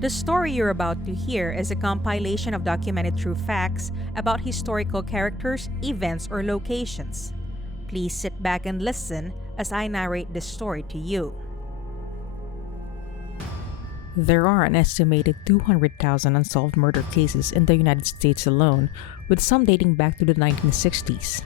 The story you're about to hear is a compilation of documented true facts about historical characters, events, or locations. Please sit back and listen as I narrate this story to you. There are an estimated 200,000 unsolved murder cases in the United States alone, with some dating back to the 1960s.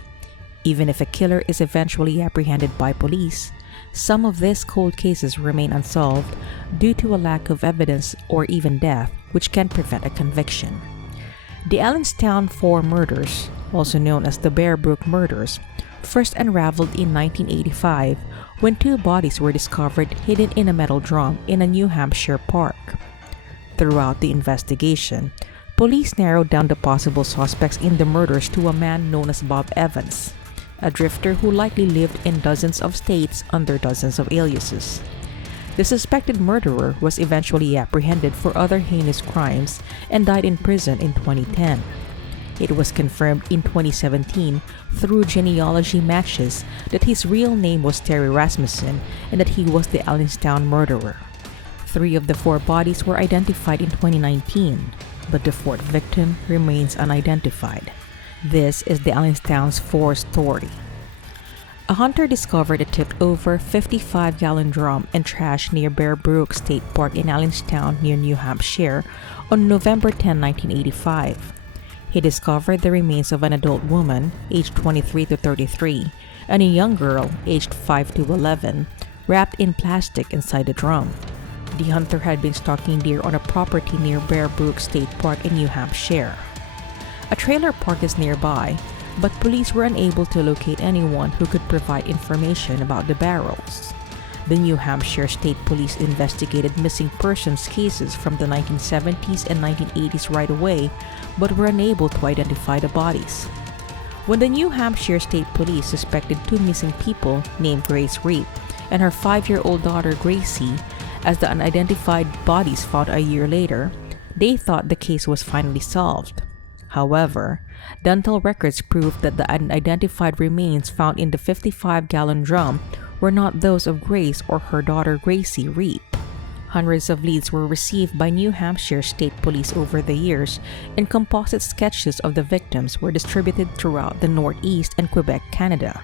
Even if a killer is eventually apprehended by police, some of these cold cases remain unsolved due to a lack of evidence or even death, which can prevent a conviction. The Allenstown 4 murders, also known as the Bear Brook Murders, first unraveled in 1985 when 2 bodies were discovered hidden in a metal drum in a New Hampshire park. Throughout the investigation, police narrowed down the possible suspects in the murders to a man known as Bob Evans, a drifter who likely lived in dozens of states under dozens of aliases. The suspected murderer was eventually apprehended for other heinous crimes and died in prison in 2010. It was confirmed in 2017 through genealogy matches that his real name was Terry Rasmussen and that he was the Allenstown murderer. 3 of the 4 bodies were identified in 2019, but the 4th victim remains unidentified. This is the Allenstown's 4 story. A hunter discovered a tipped-over 55-gallon drum and trash near Bear Brook State Park in Allenstown near New Hampshire on November 10, 1985. He discovered the remains of an adult woman, aged 23 to 33, and a young girl, aged 5 to 11, wrapped in plastic inside the drum. The hunter had been stalking deer on a property near Bear Brook State Park in New Hampshire. A trailer park is nearby, but police were unable to locate anyone who could provide information about the barrels. The New Hampshire State Police investigated missing persons cases from the 1970s and 1980s right away, but were unable to identify the bodies. When the New Hampshire State Police suspected 2 missing people named Grace Reap and her 5-year-old daughter Gracie as the unidentified bodies found a year later, they thought the case was finally solved. However, dental records proved that the unidentified remains found in the 55-gallon drum were not those of Grace or her daughter Gracie Reap. Hundreds of leads were received by New Hampshire State Police over the years, and composite sketches of the victims were distributed throughout the Northeast and Quebec, Canada.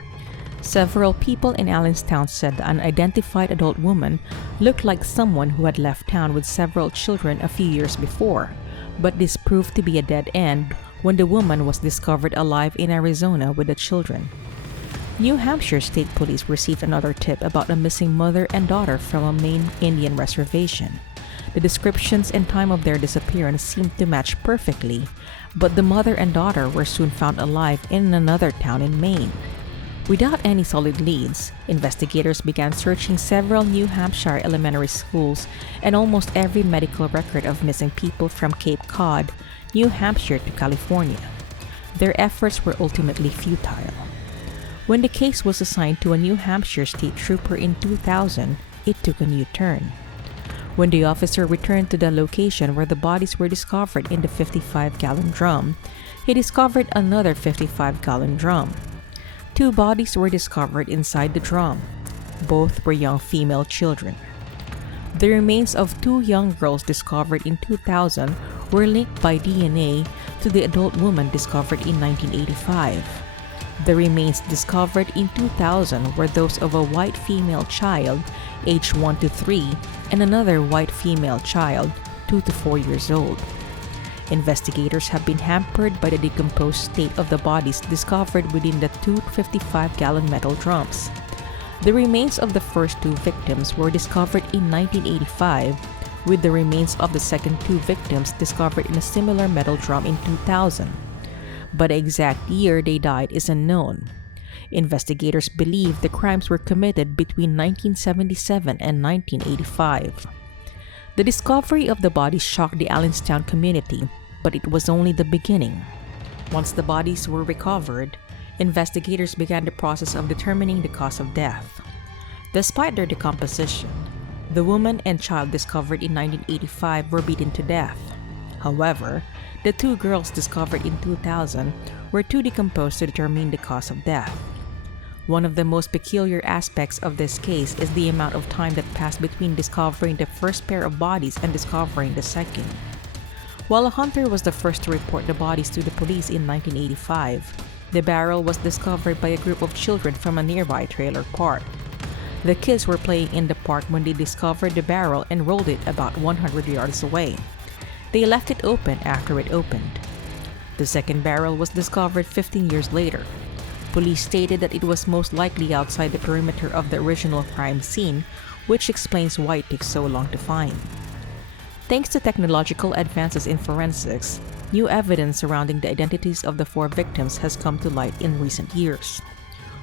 Several people in Allenstown said the unidentified adult woman looked like someone who had left town with several children a few years before, but this proved to be a dead end when the woman was discovered alive in Arizona with the children. New Hampshire State Police received another tip about a missing mother and daughter from a Maine Indian reservation. The descriptions and time of their disappearance seemed to match perfectly, but the mother and daughter were soon found alive in another town in Maine. Without any solid leads, investigators began searching several New Hampshire elementary schools and almost every medical record of missing people from Cape Cod, New Hampshire to California. Their efforts were ultimately futile. When the case was assigned to a New Hampshire state trooper in 2000, it took a new turn. When the officer returned to the location where the bodies were discovered in the 55-gallon drum, he discovered another 55-gallon drum. 2 bodies were discovered inside the drum. Both were young female children. The remains of 2 young girls discovered in 2000 were linked by DNA to the adult woman discovered in 1985. The remains discovered in 2000 were those of a white female child, aged 1 to 3, and another white female child, 2 to 4 years old. Investigators have been hampered by the decomposed state of the bodies discovered within the 2 55-gallon metal drums. The remains of the first 2 victims were discovered in 1985, with the remains of the second 2 victims discovered in a similar metal drum in 2000. But the exact year they died is unknown. Investigators believe the crimes were committed between 1977 and 1985. The discovery of the bodies shocked the Allenstown community, but it was only the beginning. Once the bodies were recovered, investigators began the process of determining the cause of death. Despite their decomposition, the woman and child discovered in 1985 were beaten to death. However, the 2 girls discovered in 2000 were too decomposed to determine the cause of death. One of the most peculiar aspects of this case is the amount of time that passed between discovering the first pair of bodies and discovering the second. While a hunter was the first to report the bodies to the police in 1985, the barrel was discovered by a group of children from a nearby trailer park. The kids were playing in the park when they discovered the barrel and rolled it about 100 yards away. They left it open after it opened. The second barrel was discovered 15 years later. Police stated that it was most likely outside the perimeter of the original crime scene, which explains why it took so long to find. Thanks to technological advances in forensics, new evidence surrounding the identities of the 4 victims has come to light in recent years.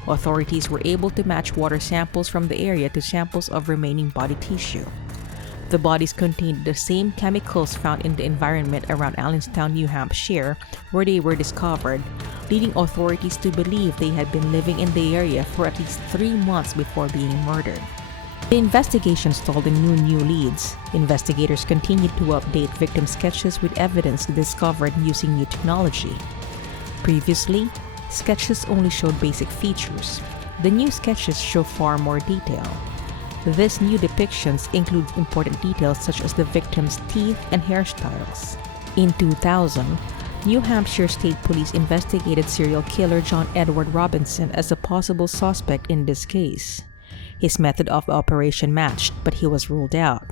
Authorities were able to match water samples from the area to samples of remaining body tissue. The bodies contained the same chemicals found in the environment around Allenstown, New Hampshire, where they were discovered, leading authorities to believe they had been living in the area for at least 3 months before being murdered. The investigation stalled in new leads. Investigators continued to update victim sketches with evidence discovered using new technology. Previously, sketches only showed basic features. The new sketches show far more detail. These new depictions include important details such as the victim's teeth and hairstyles. In 2000, New Hampshire State Police investigated serial killer John Edward Robinson as a possible suspect in this case. His method of operation matched, but he was ruled out.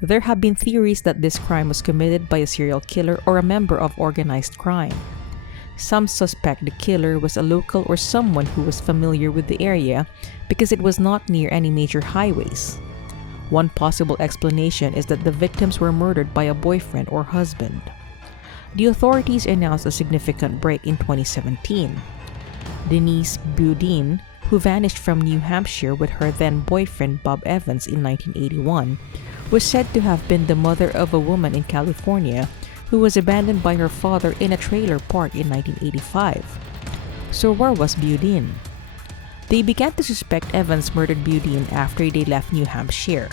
There have been theories that this crime was committed by a serial killer or a member of organized crime. Some suspect the killer was a local or someone who was familiar with the area because it was not near any major highways. One possible explanation is that the victims were murdered by a boyfriend or husband. The authorities announced a significant break in 2017. Denise Beaudin, who vanished from New Hampshire with her then-boyfriend Bob Evans in 1981, was said to have been the mother of a woman in California who was abandoned by her father in a trailer park in 1985. So where was Beaudin? They began to suspect Evans murdered Beaudin after they left New Hampshire.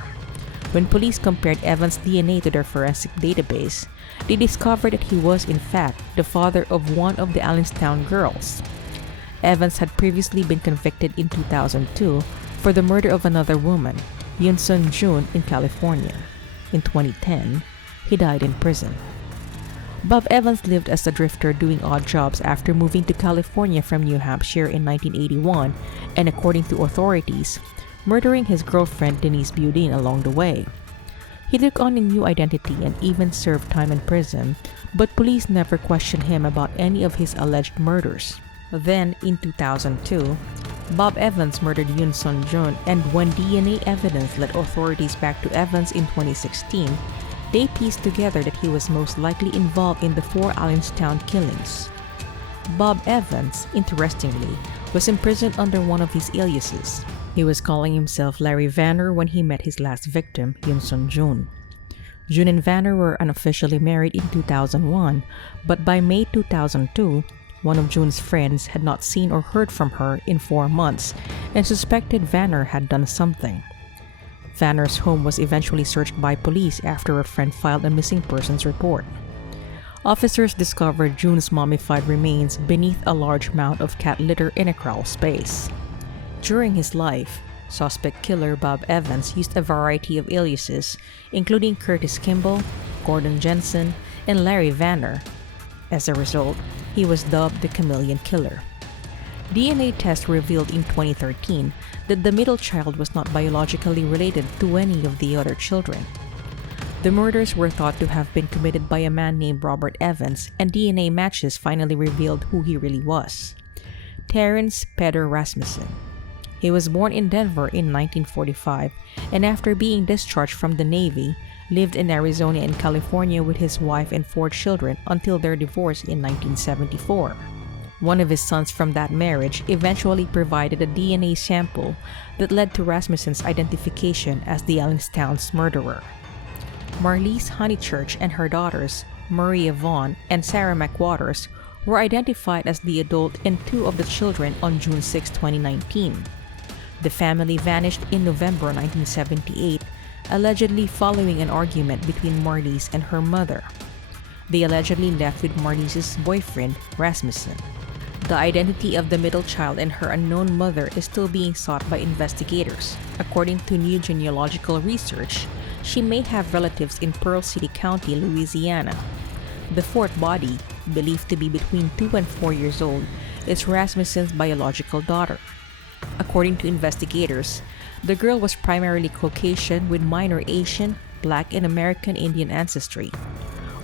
When police compared Evans' DNA to their forensic database, they discovered that he was in fact the father of one of the Allenstown girls. Evans had previously been convicted in 2002 for the murder of another woman, Eunsoon in California. In 2010, he died in prison. Bob Evans lived as a drifter doing odd jobs after moving to California from New Hampshire in 1981 and, according to authorities, murdering his girlfriend Denise Beaudin along the way. He took on a new identity and even served time in prison, but police never questioned him about any of his alleged murders. Then, in 2002, Bob Evans murdered Eunsoon, and when DNA evidence led authorities back to Evans in 2016, they pieced together that he was most likely involved in the 4 Allenstown killings. Bob Evans, interestingly, was imprisoned under one of his aliases. He was calling himself Larry Vanner when he met his last victim, Eunsoon. June and Vanner were unofficially married in 2001, but by May 2002, one of June's friends had not seen or heard from her in 4 months and suspected Vanner had done something. Vanner's home was eventually searched by police after a friend filed a missing persons report. Officers discovered June's mummified remains beneath a large mound of cat litter in a crawl space. During his life, suspect killer Bob Evans used a variety of aliases, including Curtis Kimball, Gordon Jensen, and Larry Vanner. As a result, he was dubbed the Chameleon Killer. DNA tests revealed in 2013 that the middle child was not biologically related to any of the other children. The murders were thought to have been committed by a man named Robert Evans, and DNA matches finally revealed who he really was: Terrence Peder Rasmussen. He was born in Denver in 1945, and after being discharged from the Navy, lived in Arizona and California with his wife and 4 children until their divorce in 1974. One of his sons from that marriage eventually provided a DNA sample that led to Rasmussen's identification as the Allenstown's murderer. Marlyse Honeychurch and her daughters, Maria Vaughn and Sarah McWaters, were identified as the adult and 2 of the children on June 6, 2019. The family vanished in November 1978, allegedly following an argument between Marlyse and her mother. They allegedly left with Marlyse's boyfriend, Rasmussen. The identity of the middle child and her unknown mother is still being sought by investigators. According to new genealogical research, she may have relatives in Pearl City County, Louisiana. The fourth body, believed to be between 2 and 4 years old, is Rasmussen's biological daughter. According to investigators, the girl was primarily Caucasian with minor Asian, Black, and American Indian ancestry.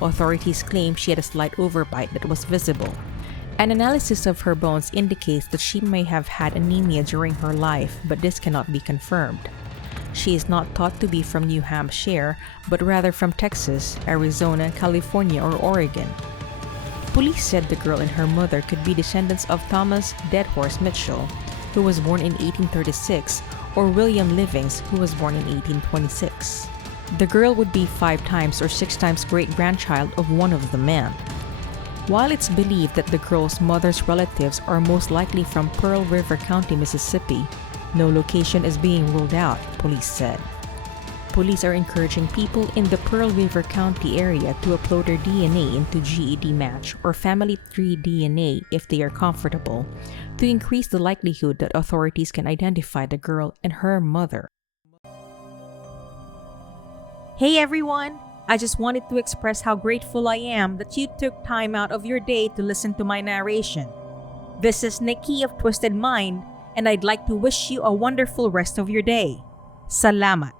Authorities claim she had a slight overbite that was visible. An analysis of her bones indicates that she may have had anemia during her life, but this cannot be confirmed. She is not thought to be from New Hampshire, but rather from Texas, Arizona, California, or Oregon. Police said the girl and her mother could be descendants of Thomas Deadhorse Mitchell, who was born in 1836, or William Livings, who was born in 1826. The girl would be 5 times or 6 times great-grandchild of one of the men. While it's believed that the girl's mother's relatives are most likely from Pearl River County, Mississippi, no location is being ruled out, police said. Police are encouraging people in the Pearl River County area to upload their DNA into GED Match or Family Tree DNA if they are comfortable, to increase the likelihood that authorities can identify the girl and her mother. Hey everyone! I just wanted to express how grateful I am that you took time out of your day to listen to my narration. This is Nikki of Twysted Mind, and I'd like to wish you a wonderful rest of your day. Salamat!